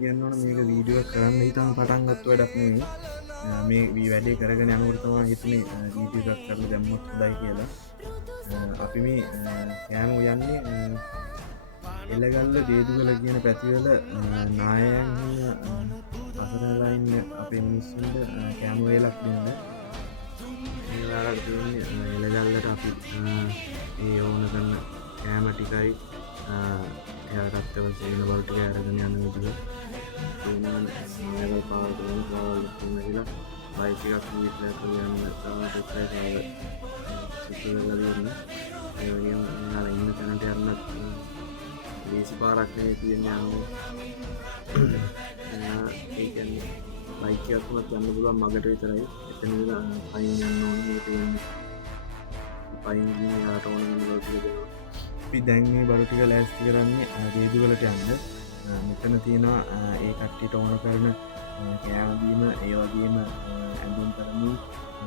කියන්න ඕන මේක වීඩියෝ කරන්න හිතන් පටන් ගත්ත වැඩක් නෙවෙයි. මේ වැඩේ කරගෙන යනකොට තමයි හිතුනේ වීඩියෝ එකක් කරලා දැම්මොත් හොඳයි කියලා. අපි මේ කෑම උයන්නේ එළගල්ල දේදුගල කියන පැතිවල නායයන් අසරණලා ඉන්න අපේ මිනිස්සුන්ට කෑම වේලක් දෙන්න. ඒ වෙලාවට තියෙන්නේ එළගල්ලට අපි ඒ ඕන කරන කෑම ටිකයි එයාට අත්‍යවශ්‍ය වෙන බල ටික අරගෙන යන විදිහ. naik power dengan power lagi baik jika kita kalian terkait sesuatu lagi ini yang ini karena dia anak di separaknya itu yang ikan baik aku macam dulu magar itu lagi itu juga paling yang non itu yang paling ini atau orang yang baru අපි දැන් මේ බඩු ටික ලෑස්ති කරන්නේ දේදුවලට යන්න. මෙතන තියෙනවා ඒ කට්ටියට ඕන කරන කෑම බීම ඒ වගේම ඇඳුම් පැළඳුම්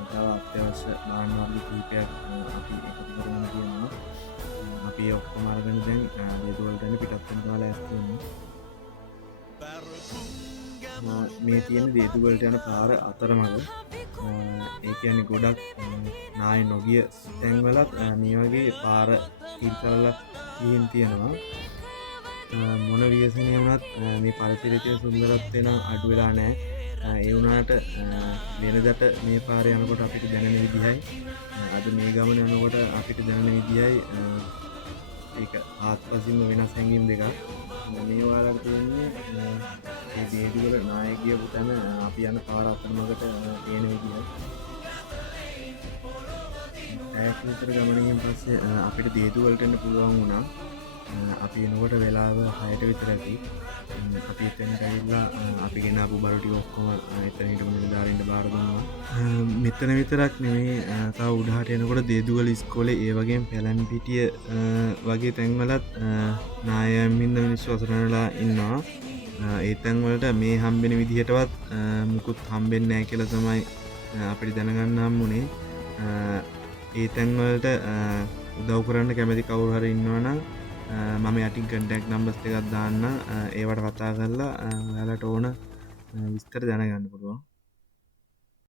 තව අත්‍යවශ්‍ය නාන වර්ග කිහිපයක් අපි එකතු කරගෙන තියෙනවා. අපි ඒ ඔක්කොම අරගෙන දැන් දේදුවලට යන්න පිටත් වෙනවා ලෑස්ති වෙනවා. මේ තියෙන දේදුවලට යන පාර අතරමඟ ඒ කියන්නේ ගොඩක් නාය නොගිය තැන්වලත් මේ වගේ පාර ඉල් කරලා ගිහින් තියෙනවා. මොන ව්‍යසනය වුණත් මේ පරිසරයේ සුන්දරත්වය නම් අඩු වෙලා නැහැ. ඒ වුණාට වෙනදට මේ පාරේ යනකොට අපිට දැනෙන විදිහයි අද මේ ගමන යනකොට අපිට දැනෙන විදිහයි ඒක ආත්පසින්ම වෙනස් හැඟීම් දෙකක්. මේ වාරකට තියෙන්නේ මේ දේදුවල නායක ගියපු තැන අපි යන පාර අතරමඟට තියෙන විදිහයි. පැයක් විතර ගමනකින් පස්සේ අපිට දේදුවලට එන්න පුළුවන් වුණා. අපි එනකොට වෙලාව 6ට විතර ඇති. අපි එතනට ඇවිල්ලා අපි ගෙනාපු බඩු ටික ඔක්කොම එතන හිටපු නිලධාරීන්ට බාර දුන්නා. මෙතන විතරක් නෙමෙයි තව උඩහට එනකොට දේදුවල ඉස්කෝලේ ඒ වගේම පැලැන්පිටිය වගේ තැන්වලත් නායයන් ඉන්න මිනිස්සු අසරණලා ඉන්නවා. ඒ තැන්වලට මේ හම්බෙන විදිහටවත් මුකුත් හම්බෙන්නේ නැහැ කියලා තමයි අපිට දැනගන්න හම්බුනේ. ඒ තැන්වලට උදව් කරන්න කැමති කවුරු හරි ඉන්නවනම් මම යටින් කන්ටැක්ට් නම්බර්ස් එකක් දාන්න. ඒවට කතා කරලා ඔයාලට ඕන විස්තර දැනගන්න පුළුවන්.